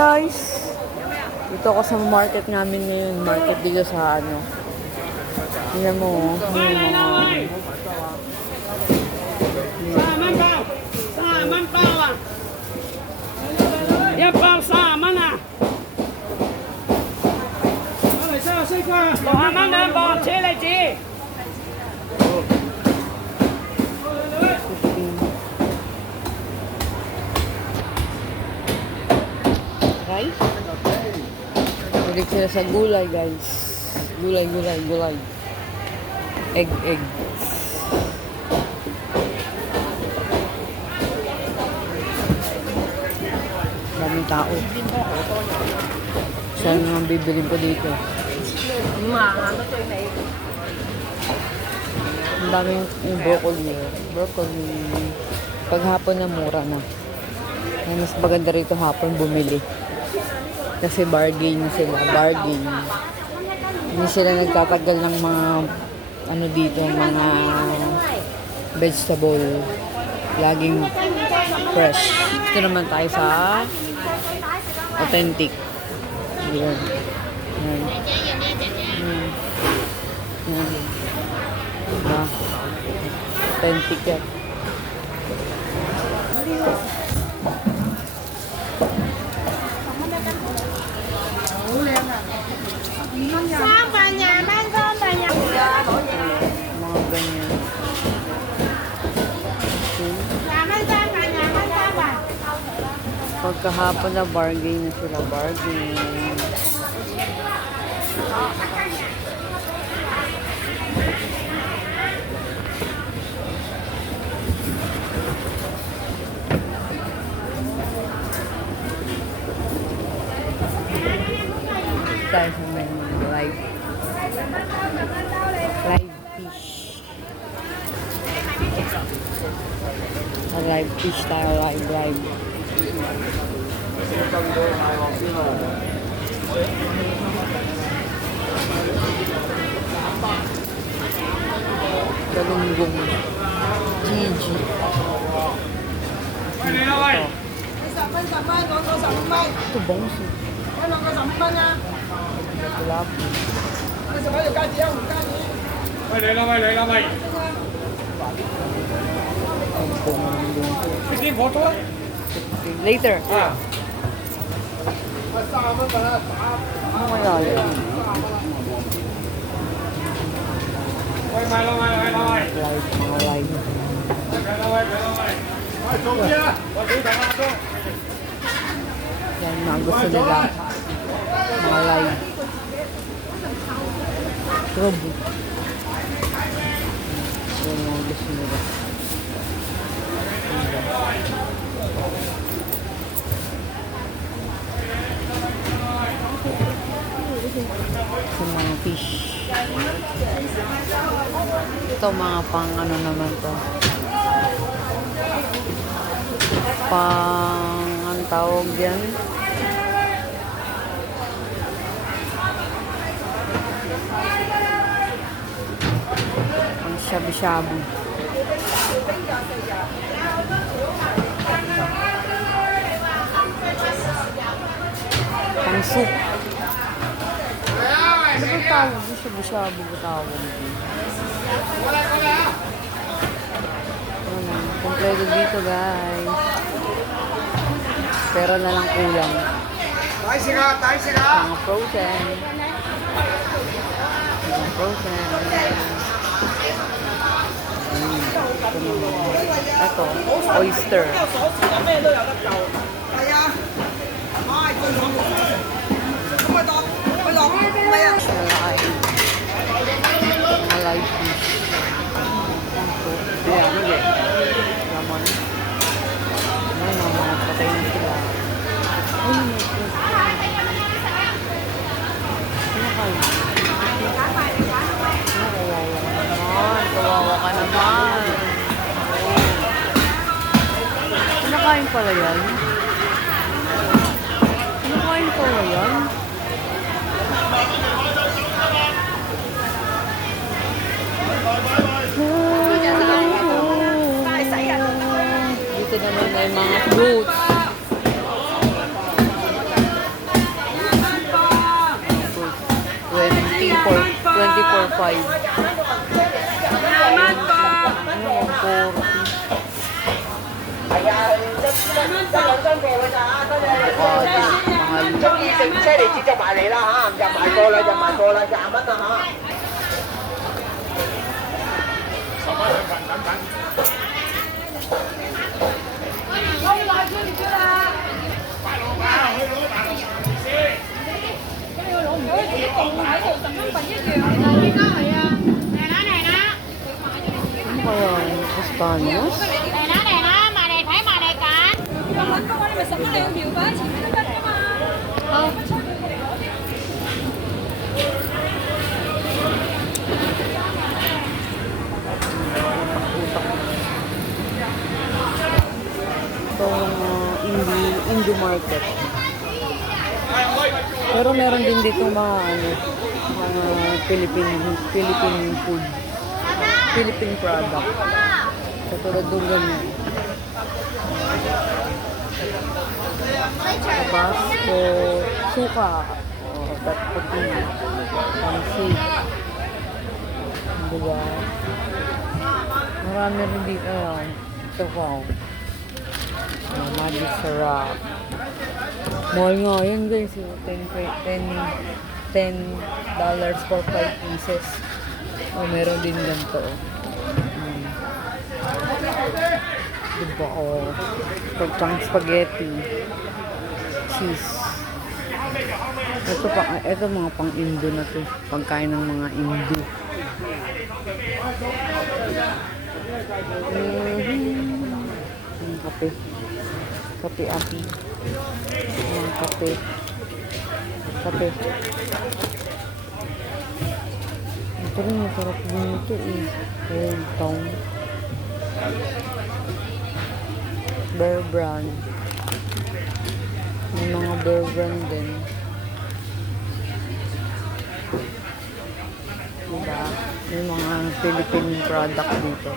guys! Dito ako sa market namin ngayon. Market dito sa ano. Tingnan mo. Right? Balik sila sa gulay, guys. Gulay. Egg. Daming tao. Saan naman bibilin ko dito? Ang daming yung broccoli. Paghapon na mura na. Ay, mas maganda rito hapon bumili. Kasi bargain na sila. Hindi sila nagtatagal ng mga ano dito, mga vegetable. Laging fresh. Ito naman tayo sa authentic. Yan. Authentic yan. Mga ganyan. Pagkahapon na bargain na sila. Tayo sa may live fish. Live fish tayo, live. Galunggong. Gigi. Ito bangso. Tilapia. 喂， Later. Ah. Ano kaya yan? Mga live. Yan, mga gusto nila. Mga live. Robo. Yan, mga gusto nila. Sa mga fish. Ito mga pang ano naman to. Pang ang tawag yan. Pang shabu-shabu. Pang soup. Ano ba tawag? Shabu-shabu ba tawag? Kompleto dito, guys. Pero na lang kulang. Mga frozen. Ito, oyster. Live fish. Ayan, laman. Ayan, mga patay na sila. Kawawa ka naman. Kinakain pala yan. Dito naman ay mga fruits. 24.5. Salamat po. Ano, 40. Mahal. 中意食車厘子就埋嚟啦嚇，就埋過啦就埋過啦，20蚊啊嚇。Ano kaya yung Castaños? Itong Indo market. Pero meron din dito mga mga Philippine food. Philippine product. Katulad doon ganyan. Tabasco, suka, tatputi, pansit. Diba? Marami rin dito. Ayan. Ito wow. Magic sarap. Mahal nga yun guys. $10 for 5 pieces. Oh, meron din ganito. Diba, oh. Pagkang spaghetti. Cheese. Ito mga pang-Indo na to. Pagkain ng mga Indo. Kape. Kape api. Mga kape. Kape. Ito rin masarap din ito eh. Old Town. Bear Brand. May mga Bear Brand din. Diba? May mga Philippine product dito.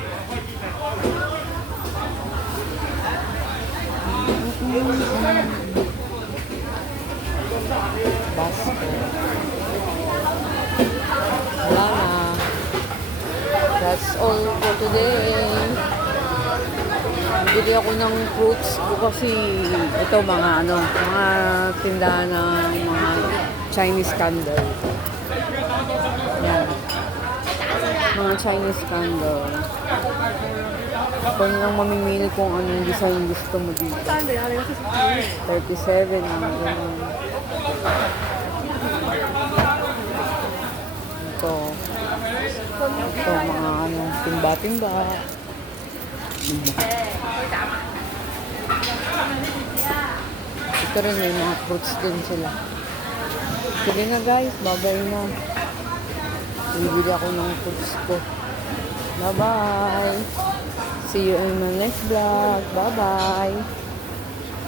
Basket. Wala na. That's all for today. Bili ako ng fruits ko kasi ito mga mga tindahan ng mga Chinese candle. Yan. Mga Chinese candle. Ikaw lang mamimili kung ano yung design gusto mo dito. 37 ang ganun. Ito. Ito mga timba-timba. Ito rin may mga fruits din sila. Sige nga guys, babay na. Bibili ako ng fruits ko. Bye-bye! See you in my next vlog. Bye-bye!